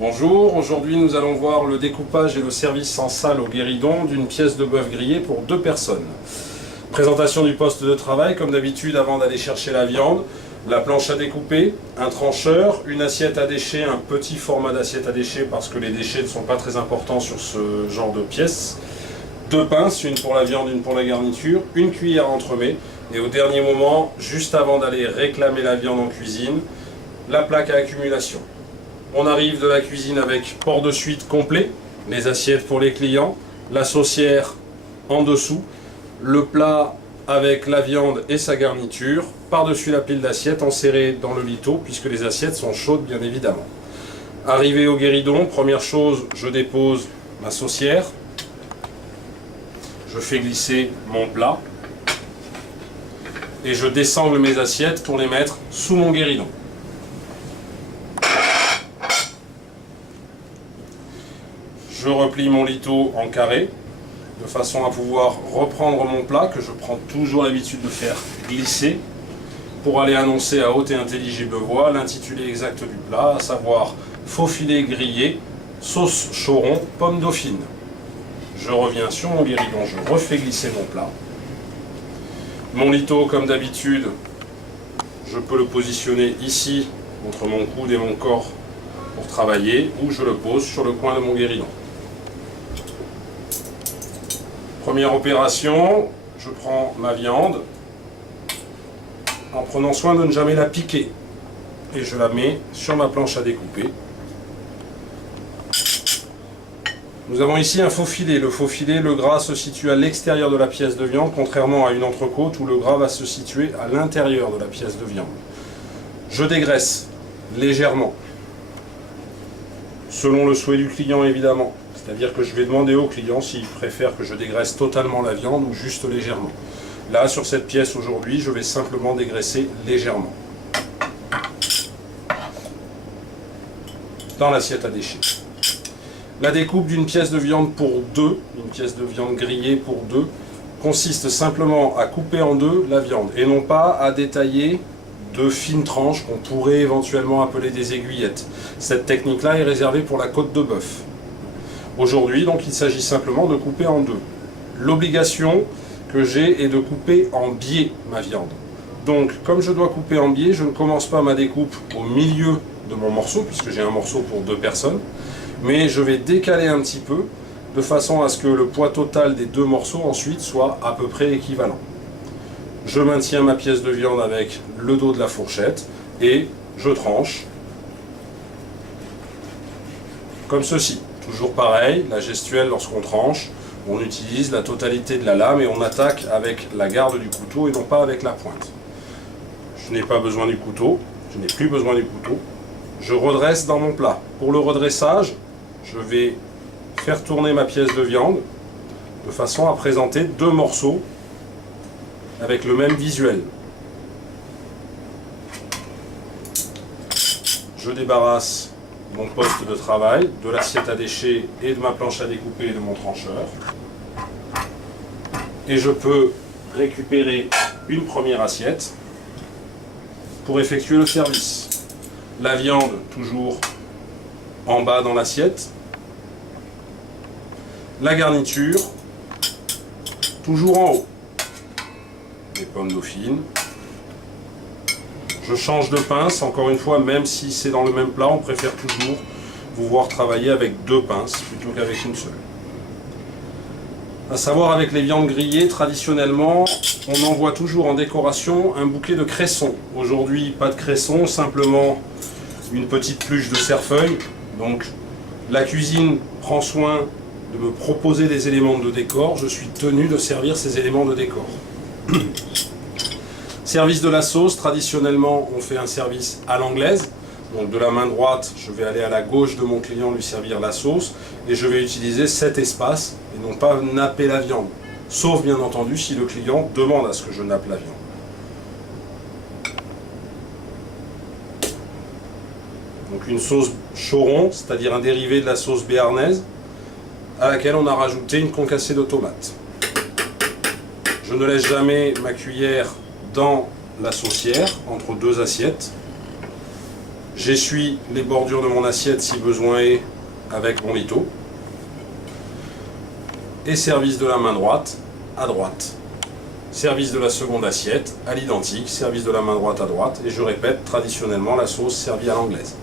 Bonjour, aujourd'hui nous allons voir le découpage et le service en salle au guéridon d'une pièce de bœuf grillé pour 2 personnes. Présentation du poste de travail, comme d'habitude avant d'aller chercher la viande, la planche à découper, un trancheur, une assiette à déchets, un petit format d'assiette à déchets parce que les déchets ne sont pas très importants sur ce genre de pièce, 2 pinces, une pour la viande, une pour la garniture, une cuillère à entremets et au dernier moment, juste avant d'aller réclamer la viande en cuisine, la plaque à accumulation. On arrive de la cuisine avec port de suite complet, les assiettes pour les clients, la saucière en dessous, le plat avec la viande et sa garniture, par-dessus la pile d'assiettes enserrée dans le lito, puisque les assiettes sont chaudes bien évidemment. Arrivé au guéridon, première chose, je dépose ma saucière, je fais glisser mon plat, et je désangle mes assiettes pour les mettre sous mon guéridon. Je replie mon lito en carré, de façon à pouvoir reprendre mon plat, que je prends toujours l'habitude de faire glisser, pour aller annoncer à haute et intelligible voix l'intitulé exact du plat, à savoir faux filet grillé, sauce choron, pomme dauphine. Je reviens sur mon guéridon, je refais glisser mon plat. Mon lito, comme d'habitude, je peux le positionner ici, entre mon coude et mon corps, pour travailler, ou je le pose sur le coin de mon guéridon. Première opération, je prends ma viande en prenant soin de ne jamais la piquer et je la mets sur ma planche à découper. Nous avons ici un faux filet. Le faux filet, le gras se situe à l'extérieur de la pièce de viande, contrairement à une entrecôte où le gras va se situer à l'intérieur de la pièce de viande. Je dégraisse légèrement, selon le souhait du client évidemment. C'est-à-dire que je vais demander au client s'il préfère que je dégraisse totalement la viande ou juste légèrement. Là, sur cette pièce aujourd'hui, je vais simplement dégraisser légèrement. Dans l'assiette à déchets. La découpe d'une pièce de viande pour 2, une pièce de viande grillée pour 2, consiste simplement à couper en 2 la viande et non pas à détailler de fines tranches qu'on pourrait éventuellement appeler des aiguillettes. Cette technique-là est réservée pour la côte de bœuf. Aujourd'hui, donc, il s'agit simplement de couper en 2. L'obligation que j'ai est de couper en biais ma viande. Donc, comme je dois couper en biais, je ne commence pas ma découpe au milieu de mon morceau, puisque j'ai un morceau pour 2 personnes, mais je vais décaler un petit peu, de façon à ce que le poids total des 2 morceaux ensuite soit à peu près équivalent. Je maintiens ma pièce de viande avec le dos de la fourchette, et je tranche, comme ceci. Toujours pareil, la gestuelle lorsqu'on tranche, on utilise la totalité de la lame et on attaque avec la garde du couteau et non pas avec la pointe. Je n'ai pas besoin du couteau, je n'ai plus besoin du couteau. Je redresse dans mon plat. Pour le redressage, je vais faire tourner ma pièce de viande de façon à présenter 2 morceaux avec le même visuel. Je débarrasse mon poste de travail, de l'assiette à déchets et de ma planche à découper et de mon trancheur. Et je peux récupérer une première assiette pour effectuer le service. La viande toujours en bas dans l'assiette. La garniture toujours en haut. Les pommes dauphines. Je change de pince, encore une fois, même si c'est dans le même plat, on préfère toujours vous voir travailler avec 2 pinces plutôt qu'avec une seule. À savoir, avec les viandes grillées, traditionnellement, on envoie toujours en décoration un bouquet de cressons. Aujourd'hui, pas de cressons, simplement une petite pluche de cerfeuil. Donc, la cuisine prend soin de me proposer des éléments de décor. Je suis tenu de servir ces éléments de décor. Service de la sauce, traditionnellement on fait un service à l'anglaise, donc de la main droite je vais aller à la gauche de mon client lui servir la sauce et je vais utiliser cet espace et non pas napper la viande, sauf bien entendu si le client demande à ce que je nappe la viande. Donc une sauce choron, c'est-à-dire un dérivé de la sauce béarnaise à laquelle on a rajouté une concassée de tomates. Je ne laisse jamais ma cuillère dans la saucière, entre 2 assiettes. J'essuie les bordures de mon assiette si besoin est avec mon lito. Et service de la main droite à droite. Service de la seconde assiette à l'identique, service de la main droite à droite. Et je répète traditionnellement la sauce servie à l'anglaise.